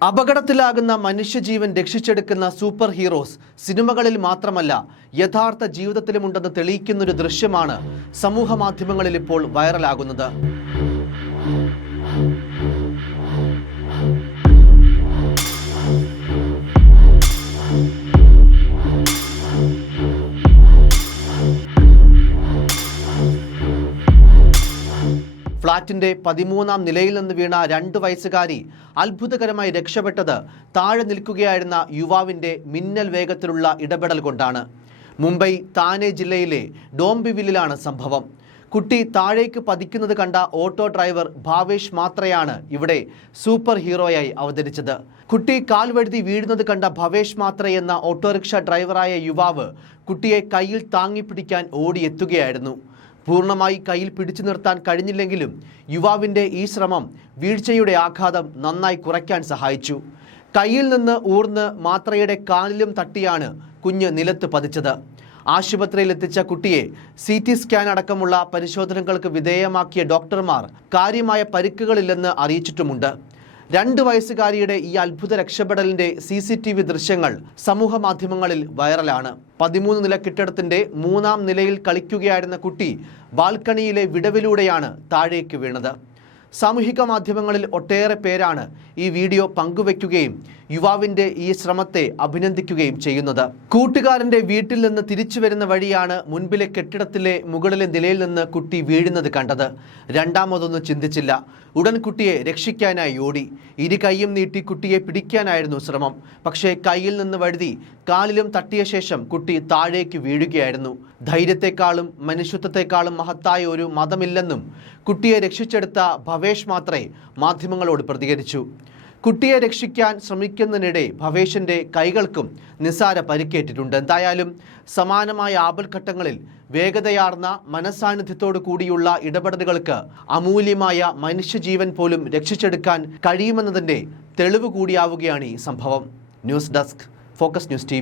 അപകടത്തിലാകുന്ന മനുഷ്യജീവൻ രക്ഷിച്ചെടുക്കുന്ന super heroes സിനിമകളിൽ മാത്രമല്ല യഥാർത്ഥ ജീവിതത്തിലുമുണ്ടെന്ന് തെളിയിക്കുന്നൊരു ദൃശ്യമാണ് സമൂഹ മാധ്യമങ്ങളിൽ ഇപ്പോൾ വൈറലാകുന്നത്. ഫ്ളാറ്റിന്റെ പതിമൂന്നാം നിലയിൽ നിന്ന് വീണ രണ്ട് വയസ്സുകാരി അത്ഭുതകരമായി രക്ഷപ്പെട്ടത് താഴെ നിൽക്കുകയായിരുന്ന യുവാവിന്റെ മിന്നൽ വേഗത്തിലുള്ള ഇടപെടൽ കൊണ്ടാണ്. മുംബൈ താനെ ജില്ലയിലെ ഡോംബിവില്ലിലാണ് സംഭവം. കുട്ടി താഴേക്ക് പതിക്കുന്നത് കണ്ട ഓട്ടോ ഡ്രൈവർ ഭാവേഷ് മാത്രയാണ് ഇവിടെ സൂപ്പർ ഹീറോയായി അവതരിച്ചത്. കുട്ടി കാൽ വഴുതി വീഴുന്നത് കണ്ട ഭവേഷ് മാത്ര എന്ന ഓട്ടോറിക്ഷ ഡ്രൈവറായ യുവാവ് കുട്ടിയെ കയ്യിൽ താങ്ങിപ്പിടിക്കാൻ ഓടിയെത്തുകയായിരുന്നു. പൂർണമായി കയ്യിൽ പിടിച്ചു നിർത്താൻ കഴിഞ്ഞില്ലെങ്കിലും യുവാവിന്റെ ഈ ശ്രമം വീഴ്ചയുടെ ആഘാതം നന്നായി കുറയ്ക്കാൻ സഹായിച്ചു. കയ്യിൽ നിന്ന് ഊർന്ന് മാത്രയുടെ കാലിലും തട്ടിയാണ് കുഞ്ഞ് നിലത്ത് പതിച്ചത്. ആശുപത്രിയിൽ എത്തിച്ച കുട്ടിയെ സി ടി സ്കാൻ അടക്കമുള്ള പരിശോധനകൾക്ക് വിധേയമാക്കിയ ഡോക്ടർമാർ കാര്യമായ പരിക്കുകളില്ലെന്ന് അറിയിച്ചിട്ടുമുണ്ട്. രണ്ട് വയസ്സുകാരിയുടെ ഈ അത്ഭുത രക്ഷപ്പെടലിന്റെ സി സി ടി വി ദൃശ്യങ്ങൾ സമൂഹ മാധ്യമങ്ങളിൽ വൈറലാണ്. പതിമൂന്ന് നില കെട്ടിടത്തിന്റെ മൂന്നാം നിലയിൽ കളിക്കുകയായിരുന്ന കുട്ടി ബാൽക്കണിയിലെ വിടവിലൂടെയാണ് താഴേക്ക് വീണത്. സാമൂഹിക മാധ്യമങ്ങളിൽ ഒട്ടേറെ പേരാണ് ഈ വീഡിയോ പങ്കുവെക്കുകയും യുവാവിന്റെ ഈ ശ്രമത്തെ അഭിനന്ദിക്കുകയും ചെയ്യുന്നത്. കൂട്ടുകാരന്റെ വീട്ടിൽ നിന്ന് തിരിച്ചു വരുന്ന വഴിയാണ് മുൻപിലെ കെട്ടിടത്തിലെ മുകളിലെ നിലയിൽ നിന്ന് കുട്ടി വീഴുന്നത് കണ്ടത്. രണ്ടാമതൊന്നും ചിന്തിച്ചില്ല. ഉടൻ കുട്ടിയെ രക്ഷിക്കാനായി ഓടി. ഇരു കൈയും നീട്ടി കുട്ടിയെ പിടിക്കാനായിരുന്നു ശ്രമം. പക്ഷേ കയ്യിൽ നിന്ന് വഴുതി കാലിലും തട്ടിയ ശേഷം കുട്ടി താഴേക്ക് വീഴുകയായിരുന്നു. ധൈര്യത്തെക്കാളും മനുഷ്യത്വത്തെക്കാളും മഹത്തായ ഒരു മതമില്ലെന്നും കുട്ടിയെ രക്ഷിച്ചെടുത്ത ഭവേഷ് മാത്രേ മാധ്യമങ്ങളോട് പ്രതികരിച്ചു. കുട്ടിയെ രക്ഷിക്കാൻ ശ്രമിക്കുന്നതിനിടെ ഭവേഷിന്റെ കൈകൾക്കും നിസ്സാര പരിക്കേറ്റിട്ടുണ്ട്. എന്തായാലും സമാനമായ ആപൽഘട്ടങ്ങളിൽ വേഗതയാർന്ന മനസാന്നിധ്യത്തോടു കൂടിയുള്ള ഇടപെടലുകൾക്ക് അമൂല്യമായ മനുഷ്യജീവൻ പോലും രക്ഷിച്ചെടുക്കാൻ കഴിയുമെന്നതിന്റെ തെളിവ് കൂടിയാവുകയാണ് ഈ സംഭവം. News desk focus news T